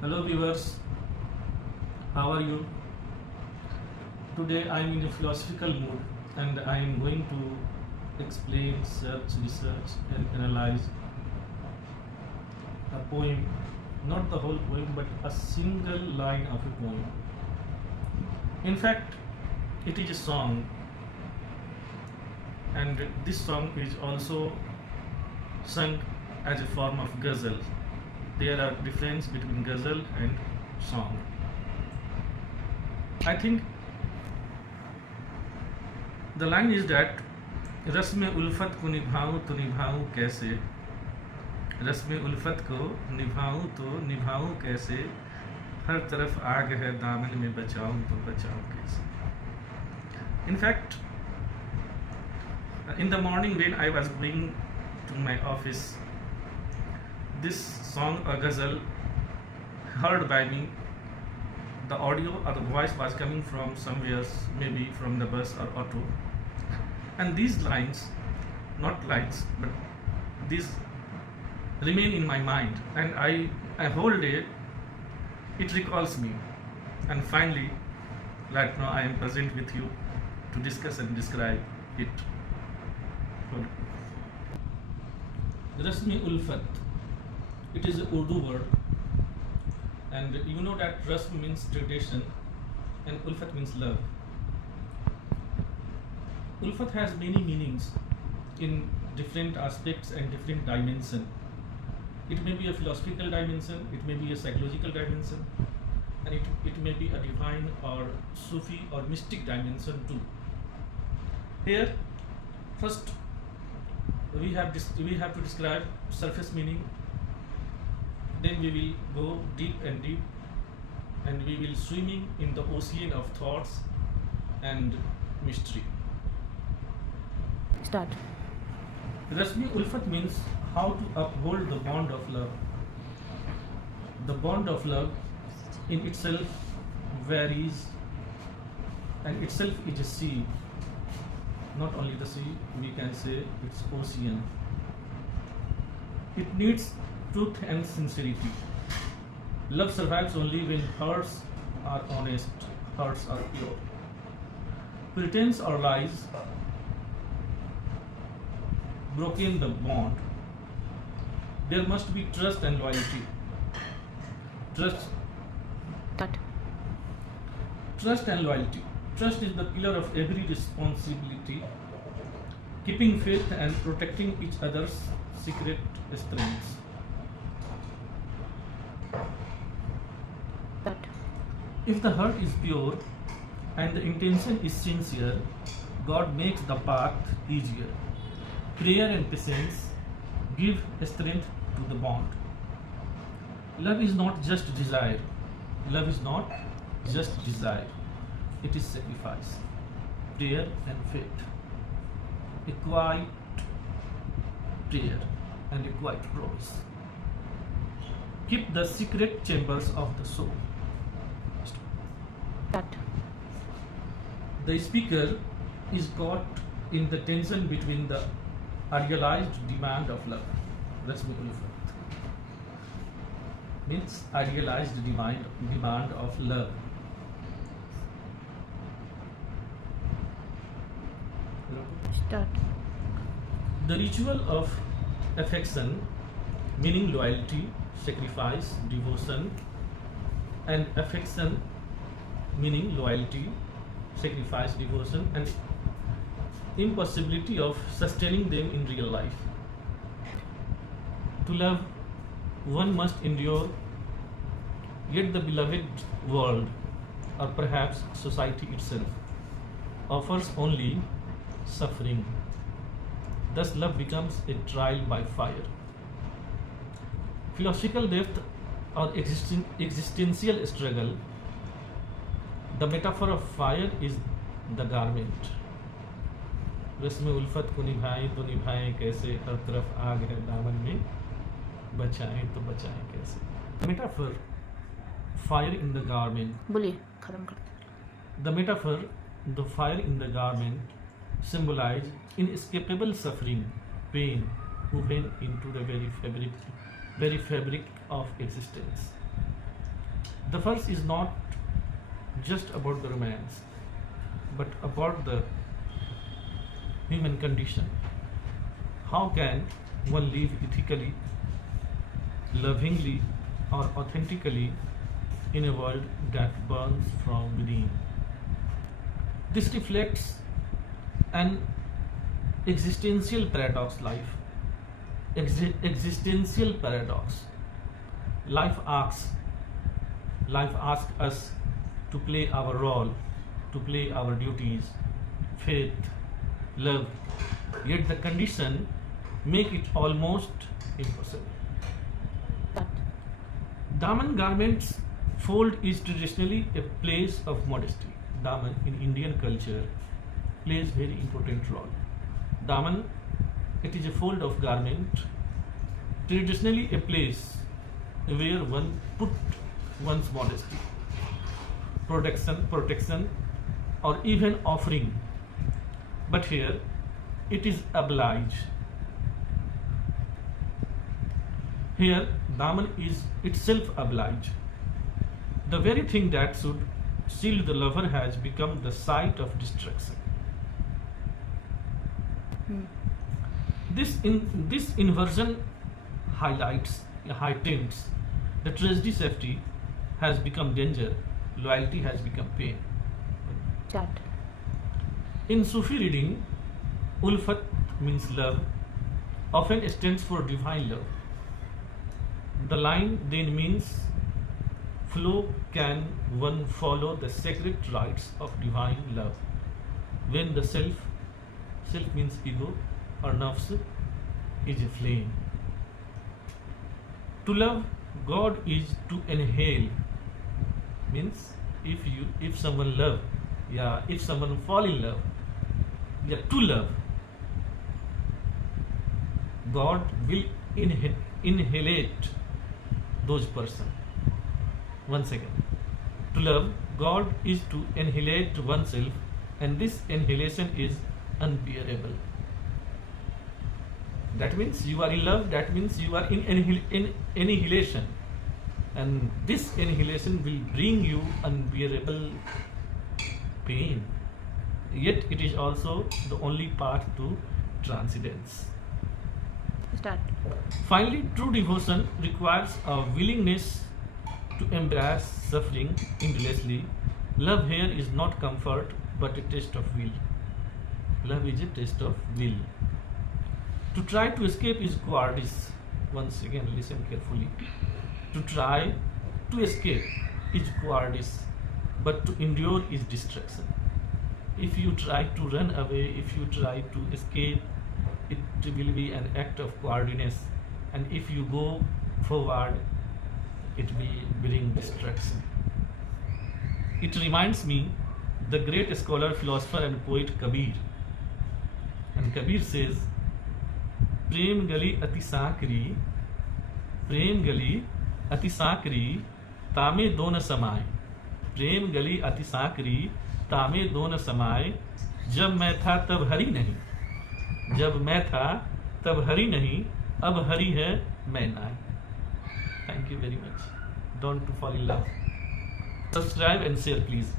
Hello viewers, how are you? Today I am in a philosophical mood and I am going to explain, search, research and analyze a poem, not the whole poem but a single line of a poem. In fact, it is a song and this song is also sung as a form of ghazal. There are difference between ghazal and song. I think the line is that रस्म उल्फत को निभाऊं तो निभाऊं कैसे, रस्म उल्फत को निभाऊं तो निभाऊं कैसे, हर तरफ आग है दामन में बचाऊं तो बचाऊं कैसे. In fact, in the morning when I was going to my office, this song or ghazal heard by me, the audio or the voice was coming from somewhere, maybe from the bus or auto, and these lines, not lines but these remain in my mind, and I whole day it recalls me, and finally right now I am present with you to discuss and describe it. Rasmi Ulfat, it is a Urdu word, and you know that Rasm means tradition and Ulfat means love. Ulfat has many meanings in different aspects and different dimensions. It may be a philosophical dimension, it may be a psychological dimension, and it may be a divine or Sufi or mystic dimension too. Here, first we have to describe surface meaning, then we will go deep, and we will swimming in the ocean of thoughts and mystery. Start. Rasmi Ulfat means how to uphold the bond of love. The bond of love in itself varies, and itself is a sea. Not only the sea, we can say it's ocean. It needs truth and sincerity. Love survives only when hearts are honest, hearts are pure. Pretense or lies broken the bond. There must be trust and loyalty. Trust and loyalty. Trust is the pillar of every responsibility, keeping faith and protecting each other's secret strengths. If the heart is pure and the intention is sincere, God makes the path easier. Prayer and patience give strength to the bond. Love is not just desire. Love is not just desire. It is sacrifice, prayer and faith. A quiet prayer and a quiet promise. Keep the secret chambers of the soul. The speaker is caught in the tension between the idealized demand of love. That's Ulfat. Means idealized demand of love. Start. The ritual of affection, meaning loyalty, sacrifice, devotion, and affection, meaning loyalty, sacrifice, devotion, and impossibility of sustaining them in real life. To love, one must endure, yet the beloved world, or perhaps society itself, offers only suffering. Thus, love becomes a trial by fire. Philosophical depth or existential struggle. The metaphor of fire is the garment. रस्म उल्फत को निभाएं तो निभाएं कैसे, हर तरफ आग है दामन में बचाएं तो बचाएं कैसे. Metaphor, fire in the garment. बोलिए, खत्म कर. The metaphor, the fire in the garment, symbolize inescapable suffering, pain, woven into the very fabric of existence. The first is not just about the romance, but about the human condition. How can one live ethically, lovingly, or authentically in a world that burns from within? This reflects an existential paradox life. Existential paradox. Life asks us to play our role, to play our duties, faith, love, yet the condition make it almost impossible. Daman garments fold is traditionally a place of modesty. Daman in Indian culture plays very important role. Daman, it is a fold of garment, traditionally a place where one put one's modesty, protection, or even offering. But here, it is oblige. Here, Daman is itself oblige. The very thing that should shield the lover has become the site of destruction. This inversion heightens the tragedy. Safety has become danger, loyalty has become pain. Chat. In Sufi reading, Ulfat means love, often stands for divine love. The line then means flow can one follow the sacred rites of divine love. When the self means ego or nafs, is a flame. To love God is to inhale. Means if someone love, if someone fall in love, to love, God will inhalate those person. Once again, to love God is to inhalate oneself, and this inhalation is unbearable. That means you are in love, that means you are in annihilation, and this annihilation will bring you unbearable pain. Yet it is also the only path to transcendence. Start. Finally, true devotion requires a willingness to embrace suffering endlessly. Love here is not comfort but a test of will. Love is a test of will. To try to escape is cowardice. Once again, listen carefully. To try to escape is cowardice, but to endure is destruction. If you try to run away, if you try to escape, it will be an act of cowardice, and if you go forward, it will bring destruction. It reminds me the great scholar, philosopher and poet Kabir. And Kabir says, Prem gali ati sakri, tame dona samay. Prem gali ati sakri, tame dona samay. जब मैं था तब हरि नहीं, जब मैं था तब हरि नहीं, अब हरि है मैं नाय. Thank you very much. Don't to fall in love. Subscribe and share please.